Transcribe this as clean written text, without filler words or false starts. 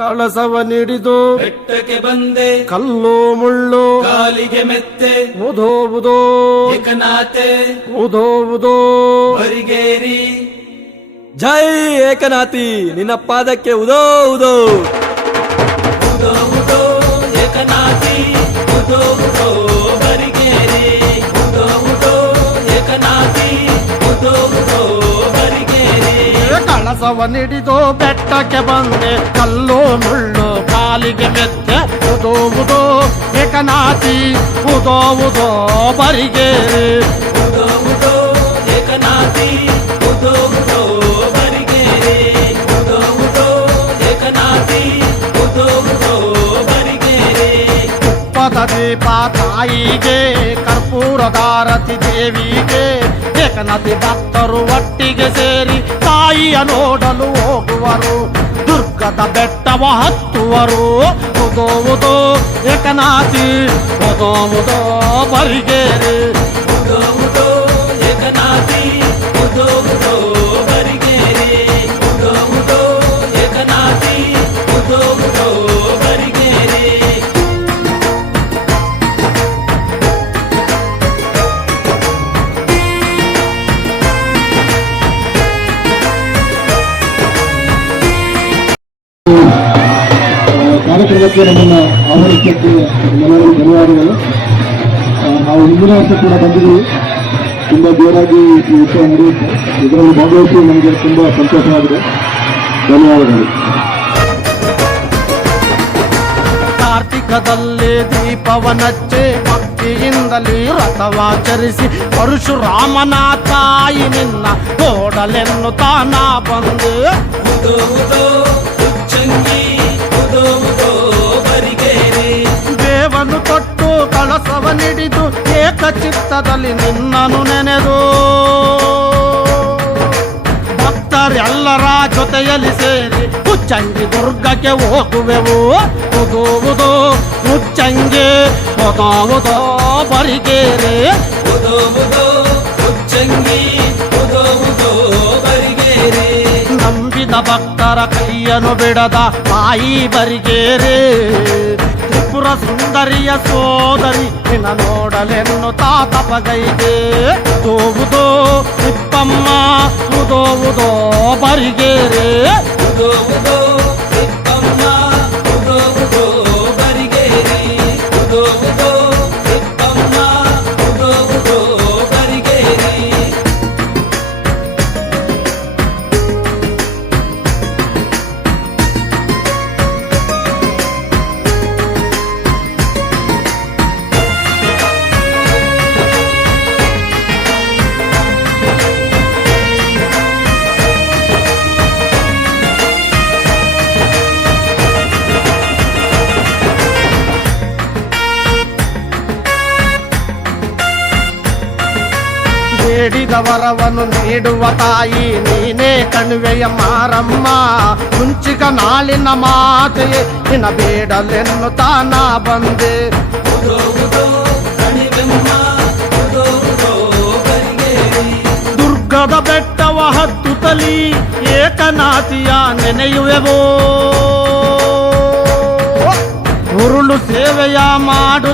ಕಳಸವ ನೀಡಿದು ಬೆಟ್ಟಕ್ಕೆ ಬಂದೆ ಕಲ್ಲು ಮುಳ್ಳು ಕಾಲಿಗೆ ಮೆತ್ತೆ ಉದೋ ಉದೋ ಏಕನಾಥೆ ಉದೋ ಉದೋ ಬರಿಗೇರಿ. ಜೈ ಏಕನಾಥಿ, ನಿನ್ನ ಪಾದಕ್ಕೆ ಉದೋ ಉದೋ. ಉದೋ ಉದೋ ಏಕನಾಥಿ, ಉದೋ ಉದೋ ಬರಿಗೇರಿ. ಉದೋ ಉದೋ ಏಕನಾಥಿ, ಉದೋ ಉದೋ ಬರಿಗೇರಿ. ಕಳಸವ ನೀಡಿದು ಬೆಟ್ಟಕ್ಕೆ ಬಂದೆ ಕಲ್ಲು ಮುಳ್ಳು ಕಾಲಿಗೆ ಮೆತ್ತೆ ಉದೋ ಉದೋ ಏಕನಾಥಿ ಉದೋ ಉದೋ ಬರಿಗೇರಿ. ಉದೋ ಉದೋ ಏಕನಾಥಿ, ಉದೋ ಉದೋ ಬರಿಗೇರಿ. ಉದೋ ಉದೋ ಏಕನಾಥಿ, ಉದೋ ಉದೋ ಬರಿಗೇರಿ. ತುಪ್ಪದ ದೀಪ ತಾಯಿಗೆ ಕರ್ಪೂರದಾರತಿ ದೇವಿಗೆ ಏಕನಾಥಿ ಭಕ್ತರು ಒಟ್ಟಿಗೆ ಸೇರಿ ತಾಯಿಯ ನೋಡಲು ಹೋಗುವರು. ದುರ್ಗದ ಬೆಟ್ಟವ ಹತ್ತುವರು. ಉದೋ ಉದೋ ಏಕನಾಥಿ ಉದೋ ಉದೋ ಬರಿಗೇರಿ. ಉದೋ ಉದೋ ಏಕನಾಥಿ, ಉದೋ ಉದೋ ಬರಿಗೇರಿ. ಉದೋ ಉದೋ ಏಕನಾಥಿ, ಉದೋ ಉದೋ ಬರಿಗೇರಿ. ಕಾರ್ಯಕ್ರಮಕ್ಕೆ ನಮ್ಮನ್ನು ಆಹ್ವಾನಿಸಲಿಕ್ಕೆ ಎಲ್ಲರಿಗೂ ಧನ್ಯವಾದಗಳು. ನಾವು ಹಿಂದಿನ ವರ್ಷ ಕೂಡ ಬಂದಿದ್ದೀವಿ. ತುಂಬ ಜೋರಾಗಿ ಈ ವಿಷಯ ನಡೆಯುತ್ತೆ. ಇದರಲ್ಲಿ ಭಾಗವಹಿಸಿ ನಮಗೆ ತುಂಬ ಸಂತೋಷವಾಗಿದೆ. ಧನ್ಯವಾದಗಳು. ಕಾರ್ತಿಕದಲ್ಲಿ ದೀಪವನಚ್ಚಿ ಭಕ್ತಿಯಿಂದಲೇ ರಥವಾಚರಿಸಿ ಪರಶುರಾಮನ ತಾಯಿ ನಿನ್ನ ನೋಡಲೆನ್ನುತ್ತಾ ನಾ ಬಂದೆ. ಉದೋ ಉದೋ ಉಚ್ಚಂಗಿ, ಉದೋ ಉದೋ ಬರಿಗೇರಿ. ದೇವನು ಕೊಟ್ಟು ಕಳಸವ ನೀಡಿದು ಏಕಚಿತ್ತದಲ್ಲಿ ನಿನ್ನನು ನೆನೆದು ಭಕ್ತರೆಲ್ಲರ ಜೊತೆಯಲ್ಲಿ ಸೇರಿ ಉಚ್ಚಂಗಿ ದುರ್ಗಕ್ಕೆ ಹೋಗುವೆವು. ಉದೋ ಉದೋ ಉಚ್ಚಂಗಿ ಉದೋ ಉದೋ ಬರಿಗೇರಿ. ಉದೋ ಉದೋ ಉಚ್ಚಂಗಿ, ಉದೋ ಉದೋ ಬರಿಗೇರಿ. ನಂಬಿದ ಭಕ್ತರ ಕೈಯನ್ನು ಬಿಡದ ತಾಯಿ ಬರಿಗೇರಿ. ತ್ರಿಪುರ ಸುಂದರಿಯ ಸೋದರಿ ನಿನ್ನ ನೋಡಲೆನ್ನು ತಾತಪಗೈಗೆ. ಉದೋ ಉದೋ ತಿಪ್ಪಮ್ಮ ಉದೋ ಉದೋ ಬರಿಗೇರಿ. ಉದೋ ಉದೋ ತಿಪ್ಪಮ್ಮ, ಉದೋ ಉದೋ ಬರಿಗೇರಿ. ಉದೋ ಉದೋ ತಿಪ್ಪಮ್ಮ, ಉದೋ ಉದೋ ಬರಿಗೇರಿ. ಬೇಡಿದ ವರವನ್ನು ನೀಡುವ ತಾಯಿ ನೀನೇ ಕಣಿವೆಯ ಮಾರಮ್ಮ. ಕುಂಚಿಕ ನಾಳಿನ ಮಾತೆಯೇ ನಿನ್ನ ಬೇಡಲೆನ್ನುತ್ತಾ ನಾ ಬಂದೆ. ಉದೋ ಉದೋ ಕಣಿವೆಮ್ಮ, ಉದೋ ಉದೋ ಬರಿಗೇರಿ. ದುರ್ಗದ ಬೆಟ್ಟವ ಹತ್ತುತ್ತಲಿ ಏಕನಾಥಿಯ ನೆನೆಯುವೆವೋ. ಉರುಳು ಸೇವೆಯ ಮಾಡು